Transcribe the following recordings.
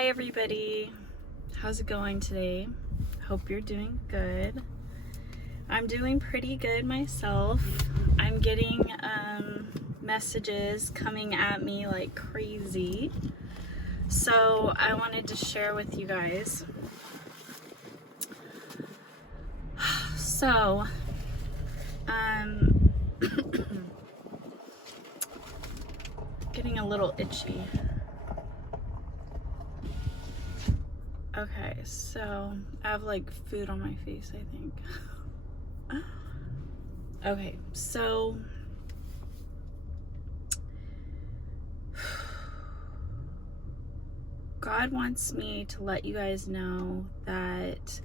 Hi everybody, how's it going today? Hope you're doing good. I'm doing pretty good myself. I'm getting messages coming at me like crazy, so I wanted to share with you guys. So getting a little itchy. Okay, so I have like food on my face, I think. Okay, so God wants me to let you guys know that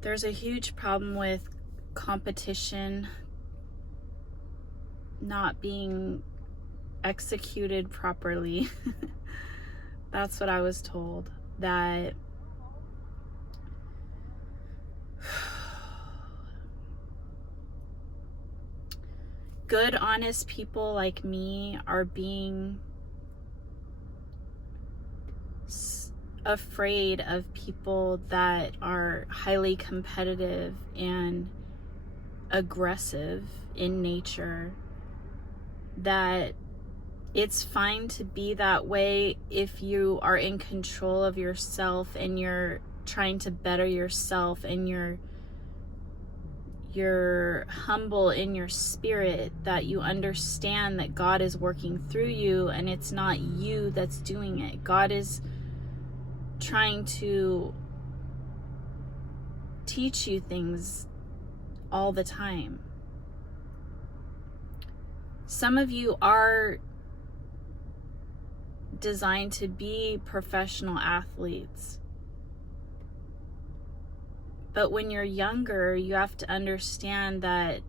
there's a huge problem with competition not being executed properly. That's what I was told, that good, honest people like me are being afraid of people that are highly competitive and aggressive in nature, that it's fine to be that way if you are in control of yourself and you're trying to better yourself and you're humble in your spirit, that you understand that God is working through you and it's not you that's doing it. God is trying to teach you things all the time. Some of you are designed to be professional athletes, but when you're younger, you have to understand that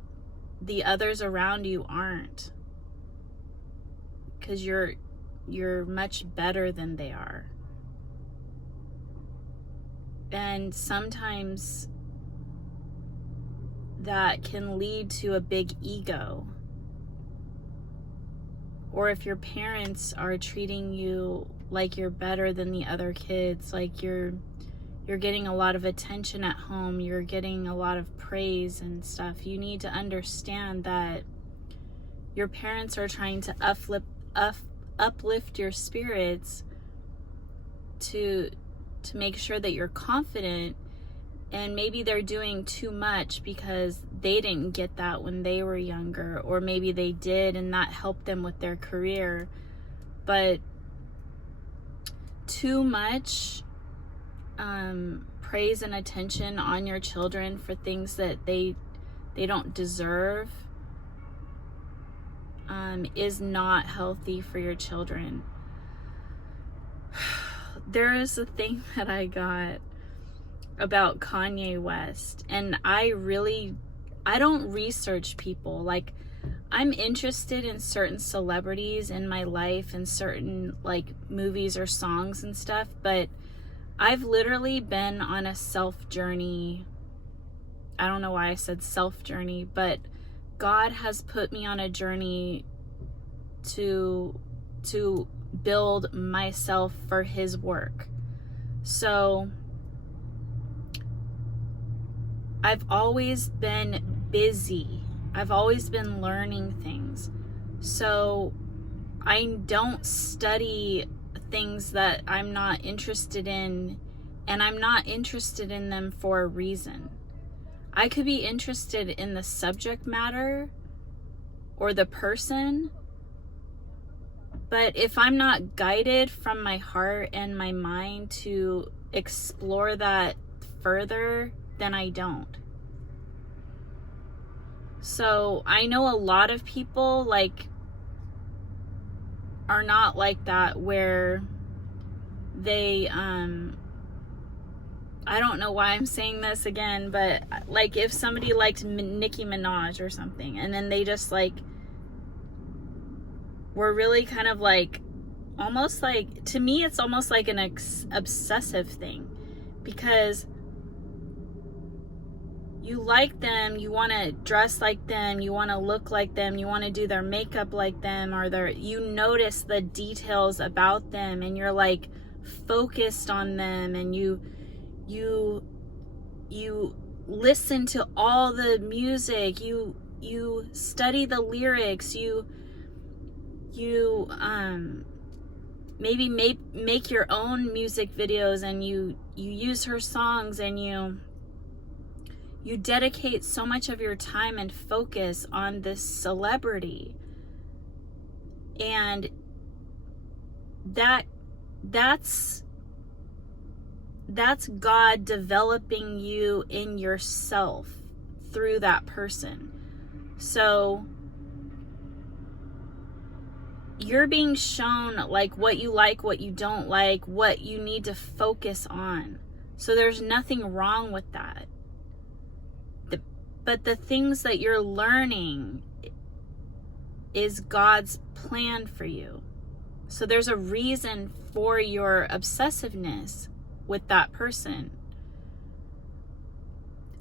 the others around you aren't, because you're much better than they are. And sometimes that can lead to a big ego. Or if your parents are treating you like you're better than the other kids, like you're getting a lot of attention at home, you're getting a lot of praise and stuff, you need to understand that your parents are trying to uplift your spirits to make sure that you're confident. And maybe they're doing too much because they didn't get that when they were younger, or maybe they did and that helped them with their career. But too much praise and attention on your children for things that they don't deserve is not healthy for your children. There is a thing that I got about Kanye West, and I don't research people. Like, I'm interested in certain celebrities in my life and certain like movies or songs and stuff, but I've literally been on a self journey. I don't know why I said self journey, but God has put me on a journey to build myself for his work. So I've always been busy. I've always been learning things. So I don't study things that I'm not interested in, and I'm not interested in them for a reason. I could be interested in the subject matter or the person, but if I'm not guided from my heart and my mind to explore that further, then I don't. So I know a lot of people like are not like that, where they I don't know why I'm saying this again, but like if somebody liked Nicki Minaj or something, and then they just like were really kind of like, almost like, to me it's almost like an obsessive thing, because you like them, you want to dress like them, you want to look like them, you want to do their makeup like them, or you notice the details about them, and you're like focused on them, and you listen to all the music, you study the lyrics, you maybe make your own music videos, and you use her songs, and you dedicate so much of your time and focus on this celebrity. And that's God developing you in yourself through that person. So you're being shown like what you don't like, what you need to focus on. So there's nothing wrong with that. But the things that you're learning is God's plan for you. So there's a reason for your obsessiveness with that person.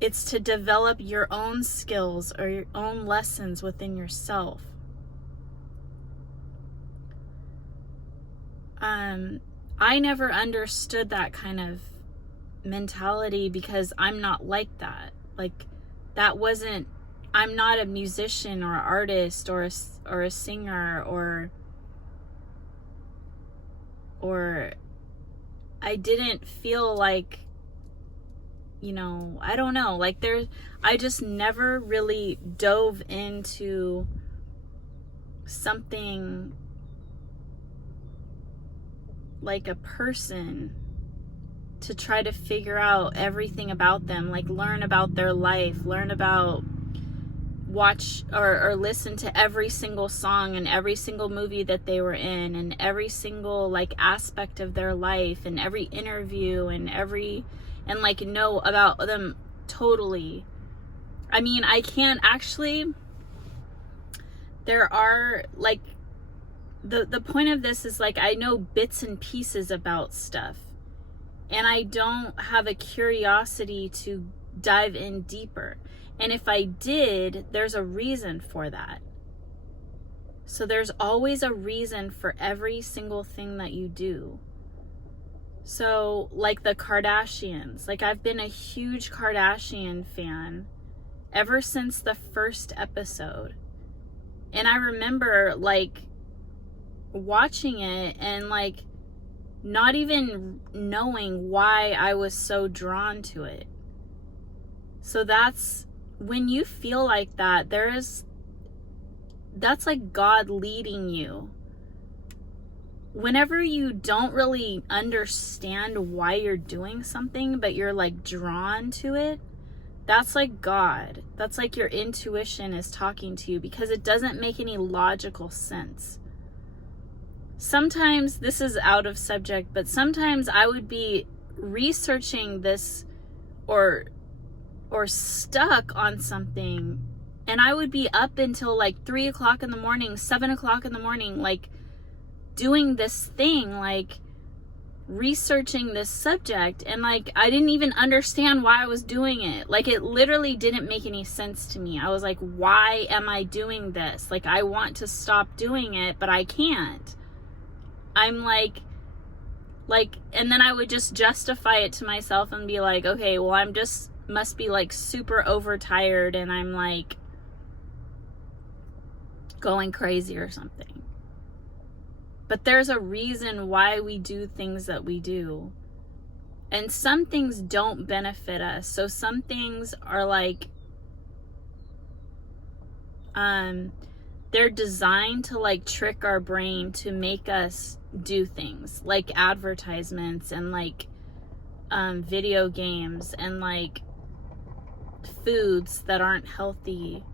It's to develop your own skills or your own lessons within yourself. I never understood that kind of mentality because I'm not like that. Like, that wasn't, I'm not a musician or artist or a singer or I didn't feel like, you know, I don't know, like I just never really dove into something like a person to try to figure out everything about them, like learn about their life, learn about, watch or listen to every single song and every single movie that they were in, and every single like aspect of their life, and every interview, and like know about them totally. I mean, I can't actually, there are like, the point of this is like, I know bits and pieces about stuff, and I don't have a curiosity to dive in deeper. And if I did, there's a reason for that. So there's always a reason for every single thing that you do. So like the Kardashians, like I've been a huge Kardashian fan ever since the first episode. And I remember like watching it and like not even knowing why I was so drawn to it. So that's when you feel like that, that's like God leading you. Whenever you don't really understand why you're doing something, but you're like drawn to it, that's like God. That's like your intuition is talking to you, because it doesn't make any logical sense. Sometimes, this is out of subject, but sometimes I would be researching this or stuck on something, and I would be up until like 3 o'clock in the morning, 7 o'clock in the morning, like doing this thing, like researching this subject, and like I didn't even understand why I was doing it. Like it literally didn't make any sense to me. I was like, why am I doing this? Like I want to stop doing it, but I can't. I'm like, and then I would just justify it to myself and be like, okay, well, must be like super overtired, and I'm like going crazy or something. But there's a reason why we do things that we do. And some things don't benefit us. So some things are like, they're designed to like trick our brain to make us do things like advertisements and like video games and like foods that aren't healthy.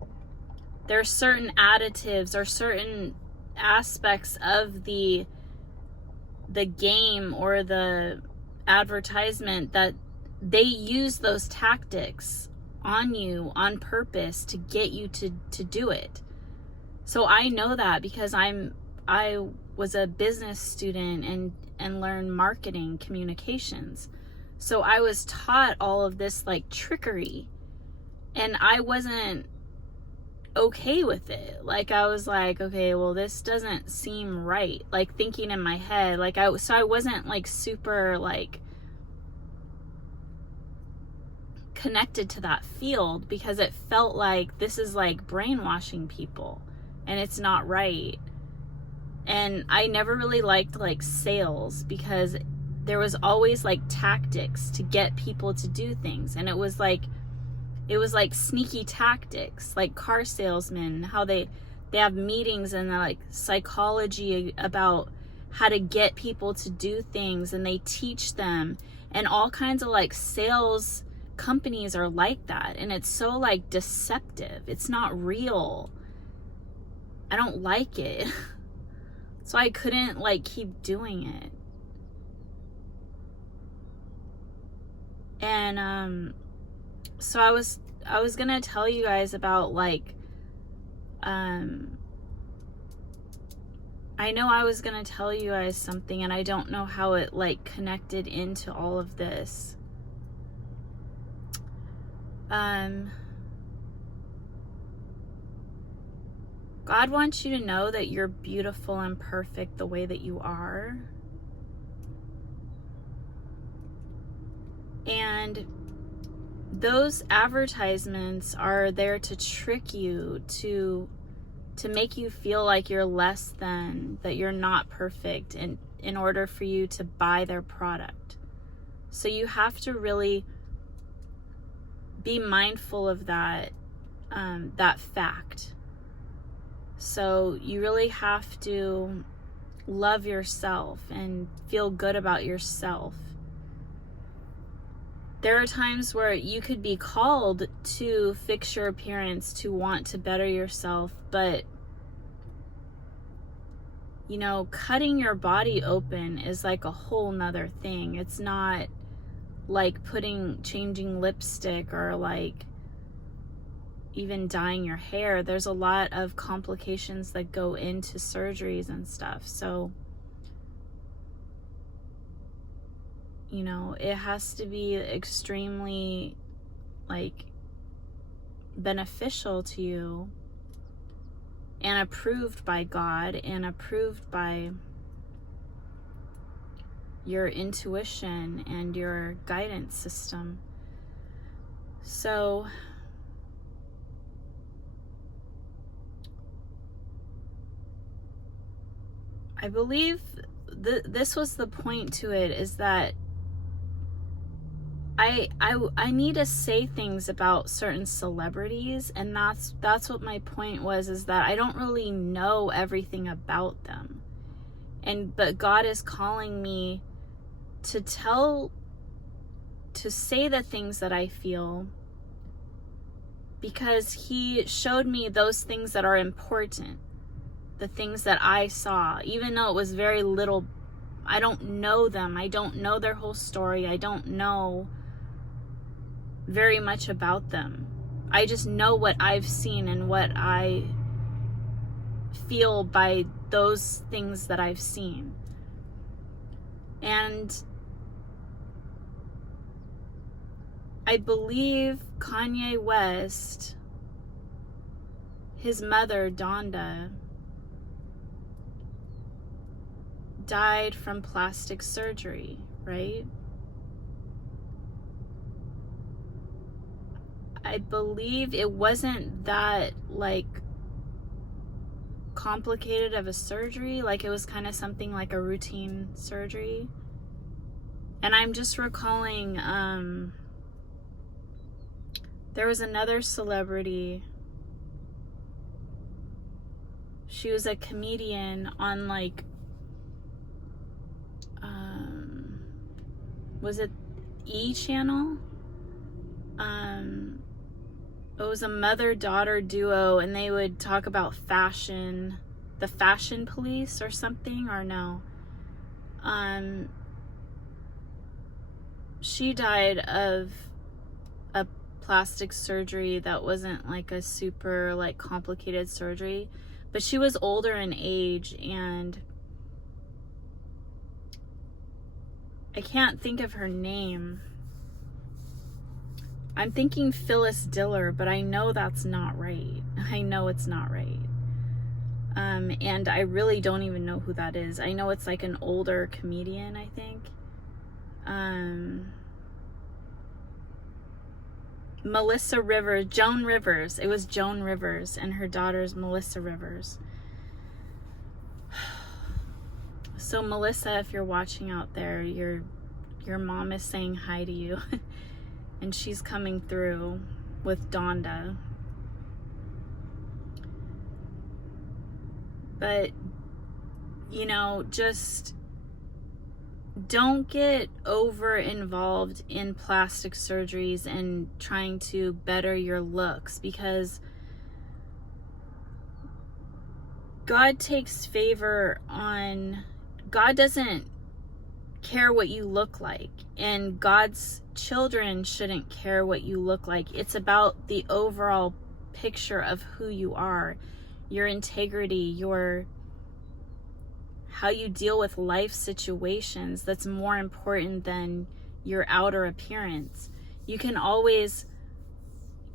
There's certain additives or certain aspects of the game or the advertisement that they use those tactics on you on purpose to get you to do it. So I know that because I was a business student and learned marketing communications. So I was taught all of this like trickery. And I wasn't okay with it. Like, I was like, okay, well, this doesn't seem right. Like, thinking in my head, like, so I wasn't like super like connected to that field, because it felt like this is like brainwashing people and it's not right. And I never really liked like sales, because there was always like tactics to get people to do things, and it was like sneaky tactics, like car salesmen, how they have meetings and like psychology about how to get people to do things, and they teach them, and all kinds of like sales companies are like that, and it's so like deceptive. It's not real. I don't like it. So I couldn't like keep doing it. And so I was gonna tell you guys about like I know I was gonna tell you guys something, and I don't know how it like connected into all of this. God wants you to know that you're beautiful and perfect the way that you are. And those advertisements are there to trick you, to make you feel like you're less than, that you're not perfect, and in order for you to buy their product. So you have to really be mindful of that fact. So you really have to love yourself and feel good about yourself. There are times where you could be called to fix your appearance, to want to better yourself, but you know, cutting your body open is like a whole nother thing. It's not like changing lipstick or like even dyeing your hair. There's a lot of complications that go into surgeries and stuff. So, you know, it has to be extremely like beneficial to you, and approved by God, and approved by your intuition and your guidance system. So I believe this was the point to it, is that I need to say things about certain celebrities, and that's what my point was, is that I don't really know everything about them. But God is calling me to say the things that I feel, because He showed me those things that are important, the things that I saw, even though it was very little. I don't know them. I don't know their whole story. I don't know very much about them. I just know what I've seen and what I feel by those things that I've seen. And I believe Kanye West, his mother, Donda, died from plastic surgery, right? I believe it wasn't that like complicated of a surgery. Like, it was kind of something like a routine surgery. And I'm just recalling, there was another celebrity. She was a comedian on like, was it E! Channel? It was a mother-daughter duo, and they would talk about fashion, the fashion police or something, or no. She died of a plastic surgery that wasn't like a super like complicated surgery, but she was older in age, and I can't think of her name, I'm thinking Phyllis Diller, but I know that's not right. I know it's not right. And I really don't even know who that is. I know it's like an older comedian, I think. Melissa Rivers, Joan Rivers. It was Joan Rivers, and her daughter's Melissa Rivers. So Melissa, if you're watching out there, your mom is saying hi to you. And she's coming through with Donda. But, you know, just don't get over involved in plastic surgeries and trying to better your looks, because God takes favor on, God doesn't care what you look like, and God's children shouldn't care what you look like. It's about the overall picture of who you are, your integrity, how you deal with life situations. That's more important than your outer appearance. You can always,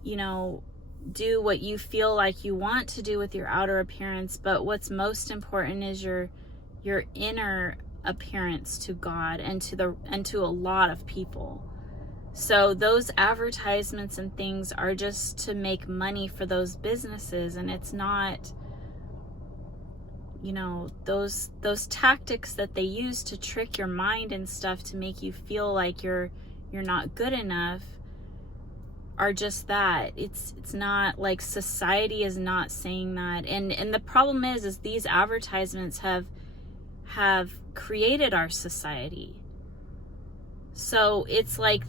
you know, do what you feel like you want to do with your outer appearance, but what's most important is your inner appearance to God and to a lot of people. So those advertisements and things are just to make money for those businesses, and it's not, you know, those tactics that they use to trick your mind and stuff to make you feel like you're not good enough are just that. It's not like, society is not saying that. And the problem is these advertisements have created our society. So it's like,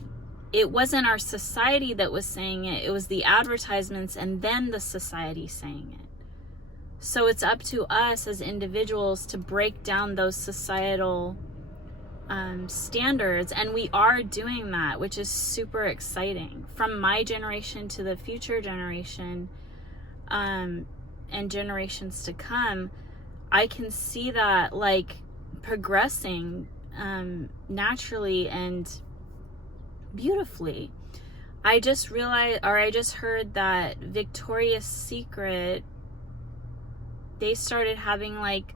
it wasn't our society that was saying it, it was the advertisements and then the society saying it. So it's up to us as individuals to break down those societal standards, and we are doing that, which is super exciting. From my generation to the future generation, and generations to come, I can see that like progressing naturally and beautifully. I just realized, or I just heard that Victoria's Secret, they started having like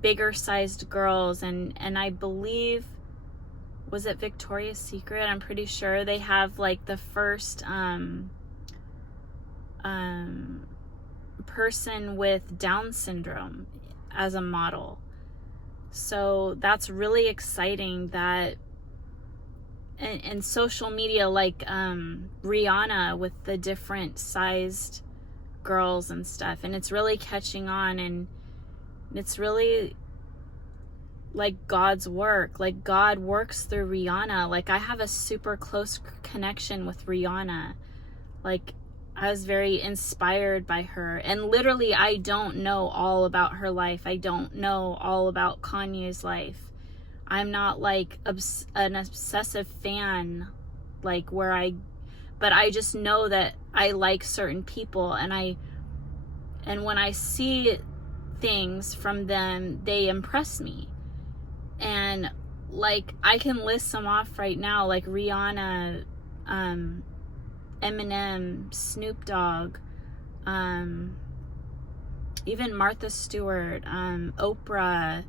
bigger sized girls, and I believe, was it Victoria's Secret? I'm pretty sure they have like the first person with Down syndrome as a model. So that's really exciting. That and social media, like Rihanna with the different sized girls and stuff, and it's really catching on, and it's really like God's work. Like God works through Rihanna. Like I have a super close connection with Rihanna. Like I was very inspired by her, and literally I don't know all about her life. I don't know all about Kanye's life. I'm not like an obsessive fan, like but I just know that I like certain people, and when I see things from them, they impress me. And like I can list some off right now, like Rihanna, Eminem, Snoop Dogg, even Martha Stewart, Oprah,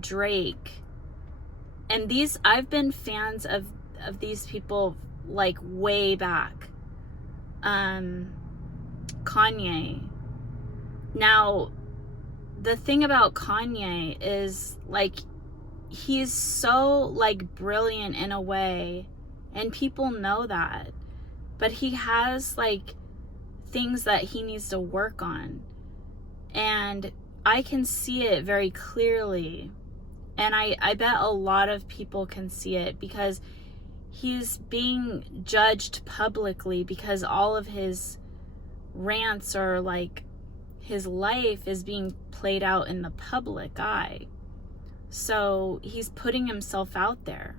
Drake. And these, I've been fans of these people like way back. Kanye. Now, the thing about Kanye is like, he's so like brilliant in a way, and people know that, but he has like things that he needs to work on, and I can see it very clearly, and I bet a lot of people can see it, because he's being judged publicly, because all of his rants, or like his life, is being played out in the public eye. So he's putting himself out there.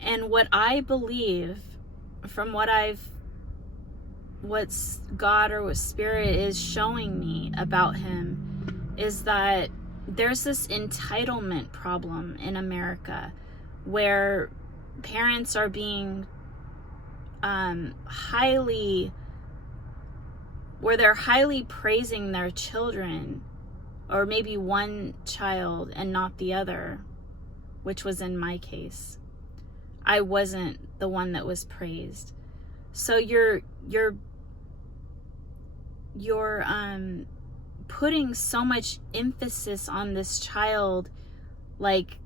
And what I believe, from what God or what Spirit is showing me about him, is that there's this entitlement problem in America, where parents are being they're highly praising their children, or maybe one child and not the other, which was in my case. I wasn't the one that was praised. So you're putting so much emphasis on this child, like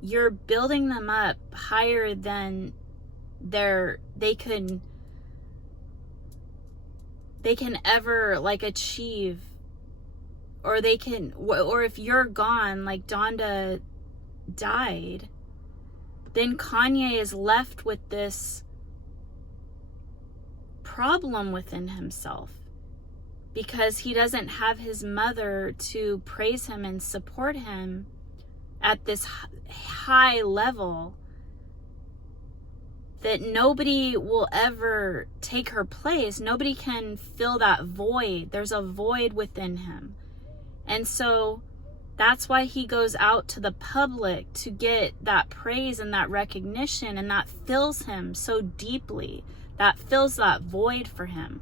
you're building them up higher than they can ever like achieve, or if you're gone, like Donda died, then Kanye is left with this problem within himself, because he doesn't have his mother to praise him and support him at this high level, that nobody will ever take her place. Nobody can fill that void. There's a void within him. And so that's why he goes out to the public to get that praise and that recognition, and that fills him so deeply. That fills that void for him.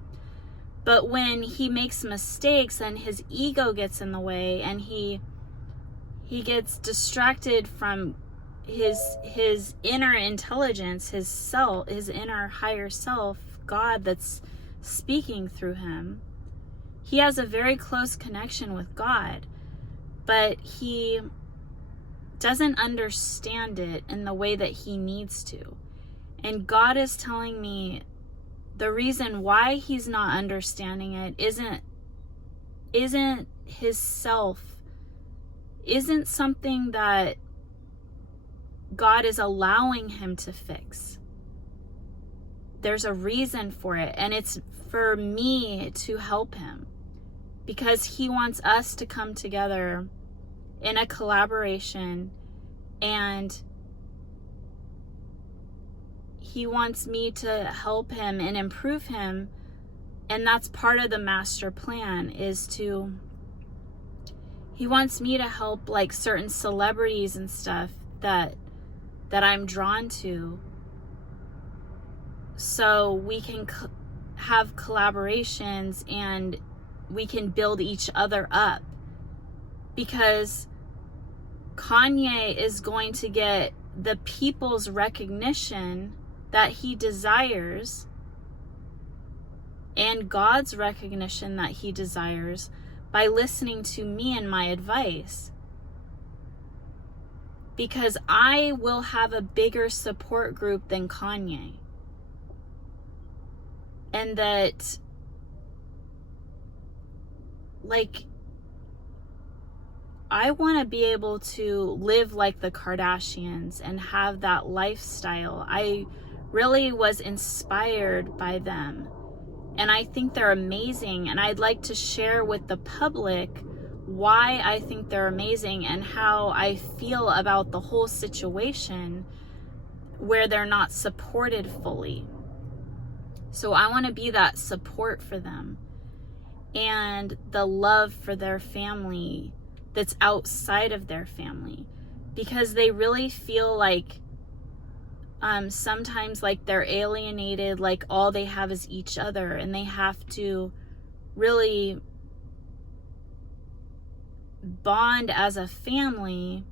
But when he makes mistakes and his ego gets in the way, and he gets distracted from his inner intelligence, his inner higher self, God that's speaking through him, he has a very close connection with God, but he doesn't understand it in the way that he needs to. And God is telling me the reason why he's not understanding it isn't his self, isn't something that God is allowing him to fix. There's a reason for it, and it's for me to help him, because he wants us to come together in a collaboration, and he wants me to help him and improve him. And that's part of the master plan, he wants me to help like certain celebrities and stuff that I'm drawn to, so we can have collaborations and we can build each other up, because Kanye is going to get the people's recognition that he desires, and God's recognition that he desires, by listening to me and my advice. Because I will have a bigger support group than Kanye. And that, like, I want to be able to live like the Kardashians and have that lifestyle. I really was inspired by them, and I think they're amazing, and I'd like to share with the public why I think they're amazing and how I feel about the whole situation where they're not supported fully. So I want to be that support for them, and the love for their family that's outside of their family, because they really feel like sometimes like they're alienated, like all they have is each other, and they have to really bond as a family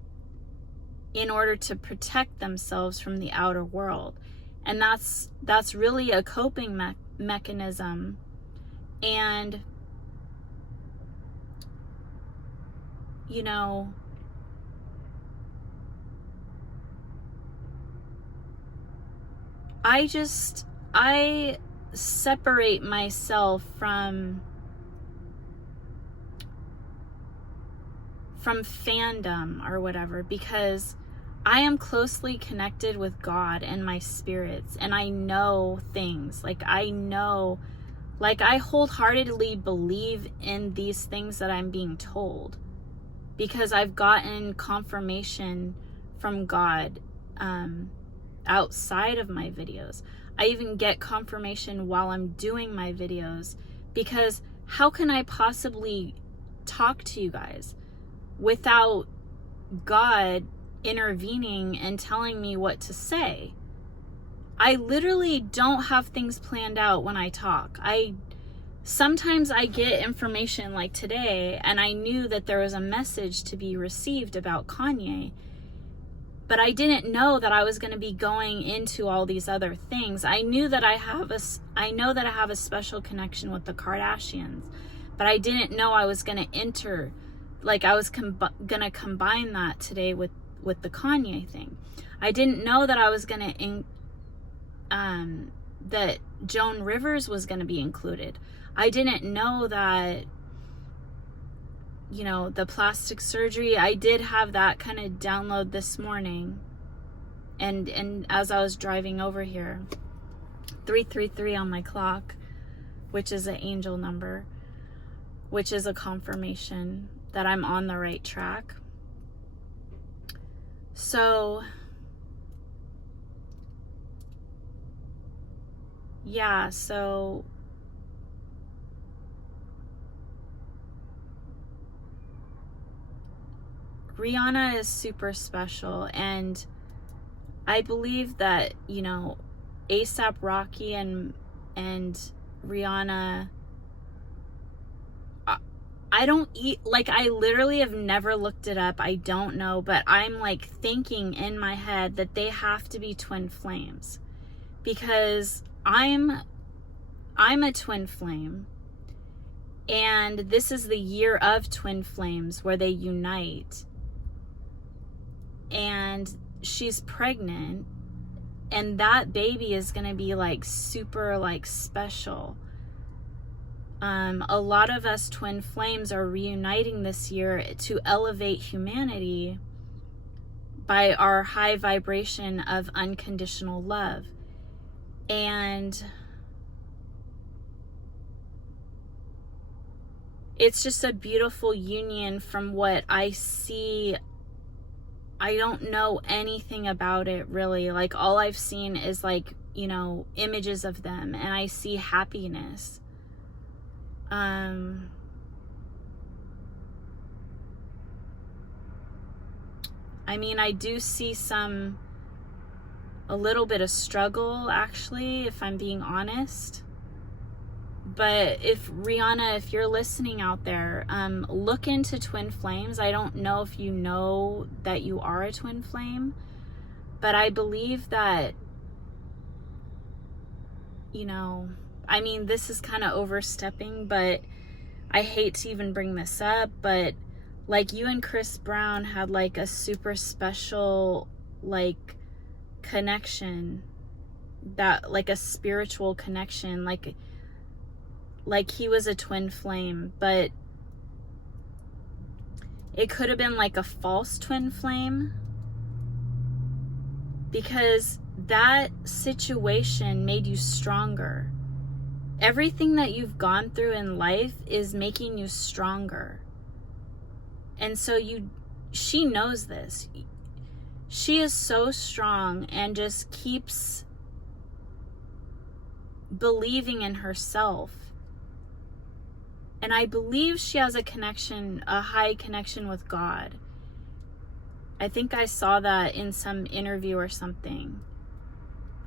in order to protect themselves from the outer world. And that's really a coping mechanism. And you know, I separate myself from fandom or whatever, because I am closely connected with God and my spirits, and I know things. Like I wholeheartedly believe in these things that I'm being told, because I've gotten confirmation from God outside of my videos. I even get confirmation while I'm doing my videos, because how can I possibly talk to you guys without God intervening and telling me what to say? I literally don't have things planned out when I talk. Sometimes I get information like today, and I knew that there was a message to be received about Kanye, but I didn't know that I was going to be going into all these other things. I know that I have a special connection with the Kardashians, but I didn't know I was going to enter, like I was going to combine that today with the Kanye thing. I didn't know that I was going to that Joan Rivers was going to be included. I didn't know that, the plastic surgery. I did have that kind of download this morning. And as I was driving over here, 333 on my clock, which is an angel number, which is a confirmation that I'm on the right track. So, yeah, so Rihanna is super special, and I believe that, A$AP Rocky and Rihanna, I don't I literally have never looked it up. I don't know, but I'm like thinking in my head that they have to be twin flames, because I'm a twin flame, and this is the year of twin flames where they unite. And she's pregnant, and that baby is gonna be like super like special. A lot of us twin flames are reuniting this year to elevate humanity by our high vibration of unconditional love. And it's just a beautiful union from what I see. I don't know anything about it really. Like, all I've seen is like, images of them, and I see happiness. I mean, I do see a little bit of struggle, actually, if I'm being honest. But Rihanna, if you're listening out there, look into twin flames. I don't know if you know that you are a twin flame, but I believe that, I mean, this is kind of overstepping, but I hate to even bring this up, but like you and Chris Brown had like a super special like connection, that like a spiritual connection, like he was a twin flame, but it could have been like a false twin flame, because that situation made you stronger. Everything that you've gone through in life is making you stronger. And so she knows this. She is so strong and just keeps believing in herself. And I believe she has a high connection with God. I think I saw that in some interview or something.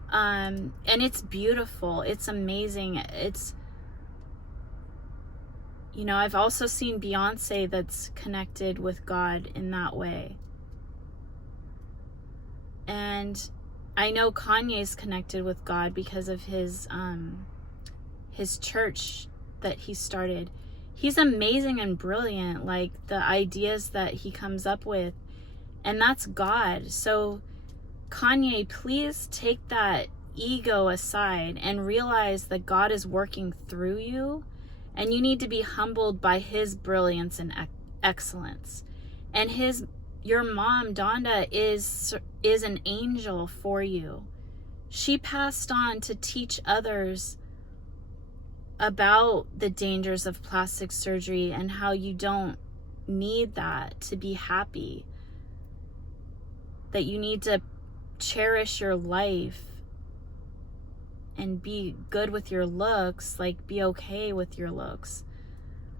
And it's beautiful. It's amazing. It's, I've also seen Beyonce that's connected with God in that way. And I know Kanye's connected with God because of his church that he started. He's amazing and brilliant, like the ideas that he comes up with, and that's God. So Kanye, please take that ego aside and realize that God is working through you, and you need to be humbled by his brilliance and excellence. And your mom, Donda, is an angel for you. She passed on to teach others about the dangers of plastic surgery and how you don't need that to be happy, that you need to cherish your life and be good with your looks, like be okay with your looks.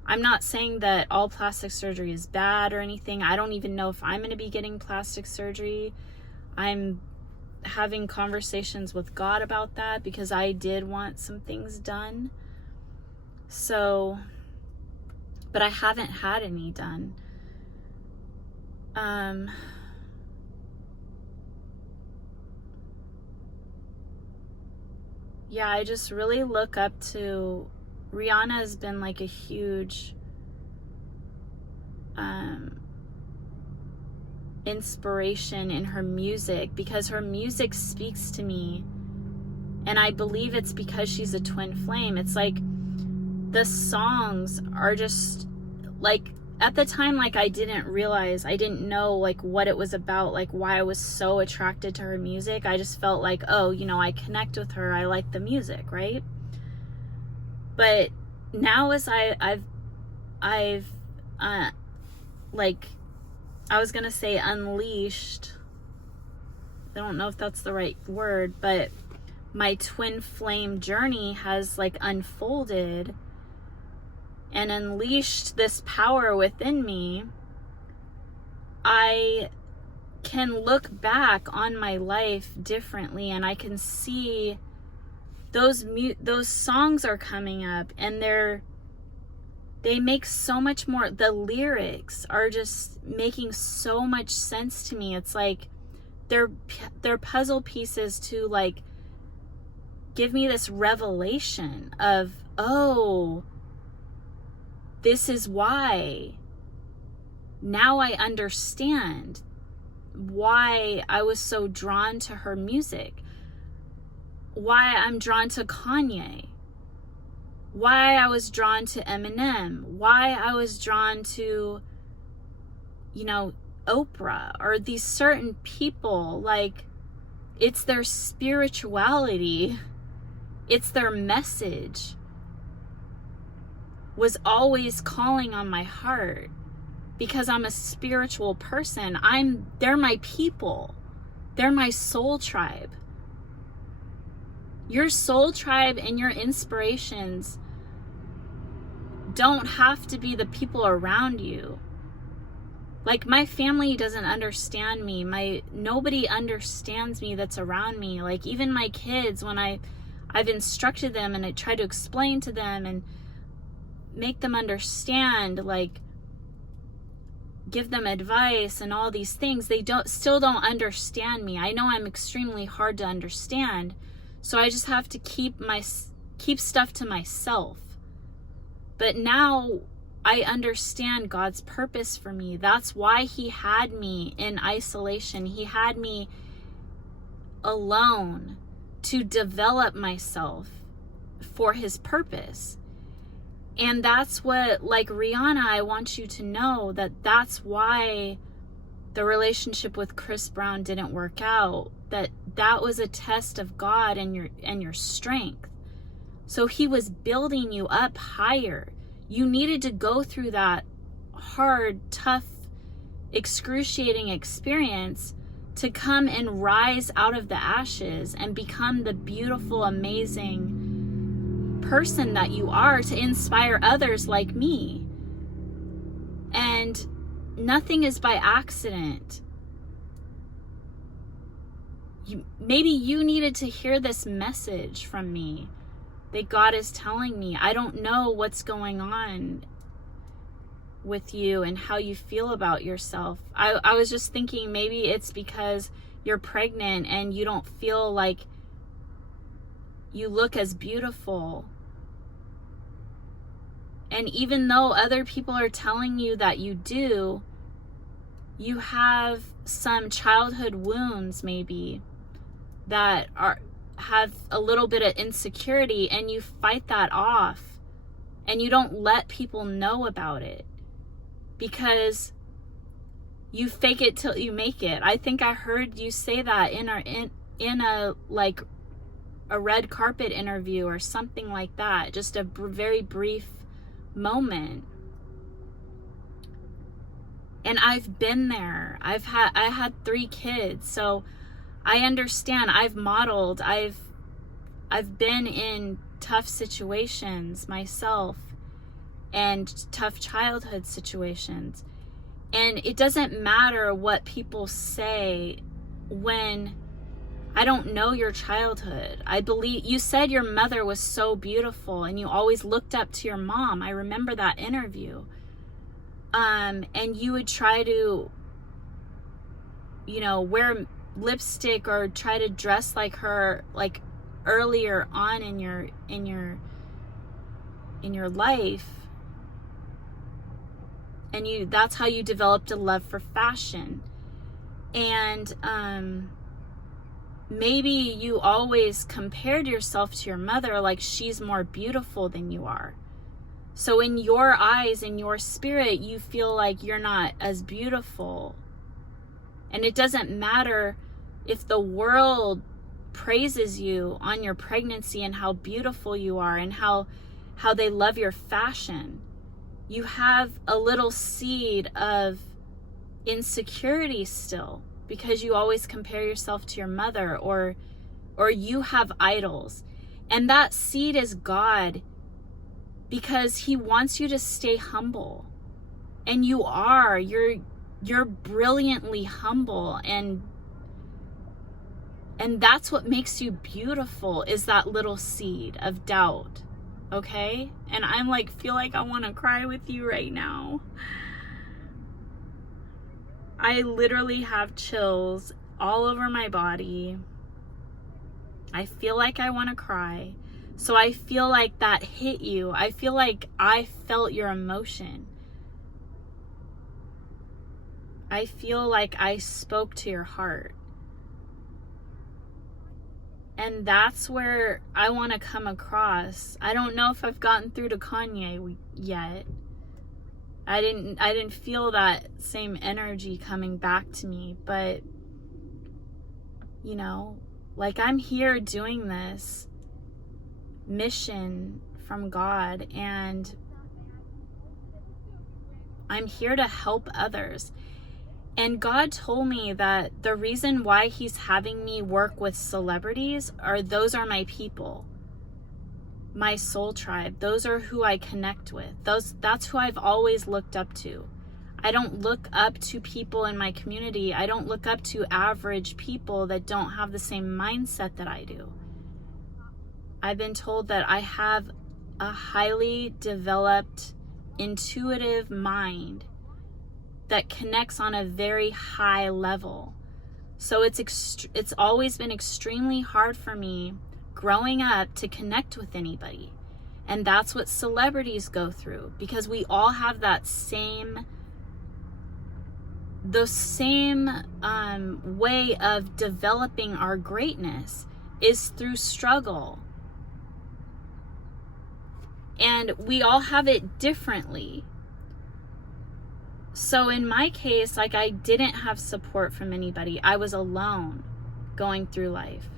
I'm not saying that all plastic surgery is bad or anything. I don't even know if I'm going to be getting plastic surgery. I'm having conversations with God about that, because I did want some things done. So, but I haven't had any done. Yeah, I just really look up to Rihanna. Has been like a huge inspiration in her music, because her music speaks to me, and I believe it's because she's a twin flame. It's like the songs are just like, at the time, like I didn't know like what it was about, like why I was so attracted to her music. I just felt like, oh, you know, I connect with her, I like the music, right? But now as I've like, I was gonna say unleashed, I don't know if that's the right word, but my twin flame journey has like unfolded and unleashed this power within me. I can look back on my life differently, and I can see those songs are coming up, and they make so much more, the lyrics are just making so much sense to me. It's like they're puzzle pieces to like give me this revelation of, oh, this is why. Now I understand why I was so drawn to her music, why I'm drawn to Kanye, why I was drawn to Eminem, why I was drawn to, you know, Oprah, or these certain people. Like, it's their spirituality, it's their message was always calling on my heart, because I'm a spiritual person. They're my people. They're my soul tribe. Your soul tribe and your inspirations don't have to be the people around you. Like, my family doesn't understand me. Nobody understands me that's around me. Like, even my kids, when I've instructed them and I try to explain to them and make them understand, like give them advice and all these things, they still don't understand me. I know I'm extremely hard to understand, so I just have to keep stuff to myself. But now I understand God's purpose for me. That's why he had me in isolation. He had me alone to develop myself for his purpose. And that's what, like Rihanna, I want you to know that's why the relationship with Chris Brown didn't work out. That was a test of God and your strength. So he was building you up higher. You needed to go through that hard, tough, excruciating experience to come and rise out of the ashes and become the beautiful, amazing person that you are, to inspire others like me. And nothing is by accident. Maybe you needed to hear this message from me that God is telling me. I don't know what's going on with you and how you feel about yourself. I was just thinking maybe it's because you're pregnant and you don't feel like you look as beautiful. And even though other people are telling you that you do, you have some childhood wounds maybe that have a little bit of insecurity, and you fight that off and you don't let people know about it because you fake it till you make it. I think I heard you say that in a like a red carpet interview or something like that, just a very brief moment. And I've been there. I had 3 kids, so I understand. I've modeled. I've been in tough situations myself and tough childhood situations. And it doesn't matter what people say when I don't know your childhood. I believe you said your mother was so beautiful and you always looked up to your mom. I remember that interview. And you would try to, you know, wear lipstick or try to dress like her, like earlier on in your life. And that's how you developed a love for fashion. And maybe you always compared yourself to your mother, like she's more beautiful than you are. So in your eyes, in your spirit, you feel like you're not as beautiful. And it doesn't matter if the world praises you on your pregnancy and how beautiful you are and how they love your fashion. You have a little seed of insecurity still because you always compare yourself to your mother, or you have idols. And that seed is God, because he wants you to stay humble. And you are. You're brilliantly humble, and that's what makes you beautiful, is that little seed of doubt. Okay? And I'm like, feel like I want to cry with you right now. I literally have chills all over my body. I feel like I want to cry. So I feel like that hit you. I feel like I felt your emotion. I feel like I spoke to your heart. And that's where I want to come across. I don't know if I've gotten through to Kanye yet. I didn't feel that same energy coming back to me, but you know, like I'm here doing this mission from God, and I'm here to help others. And God told me that the reason why he's having me work with celebrities those are my people, my soul tribe. Those are who I connect with. That's who I've always looked up to. I don't look up to people in my community. I don't look up to average people that don't have the same mindset that I do. I've been told that I have a highly developed, intuitive mind that connects on a very high level. So it's always been extremely hard for me growing up to connect with anybody. And that's what celebrities go through, because we all have the same way of developing our greatness is through struggle. And we all have it differently. So in my case, like, I didn't have support from anybody. I was alone going through life.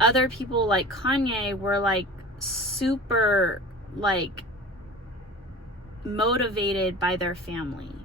Other people like Kanye were like super like motivated by their family.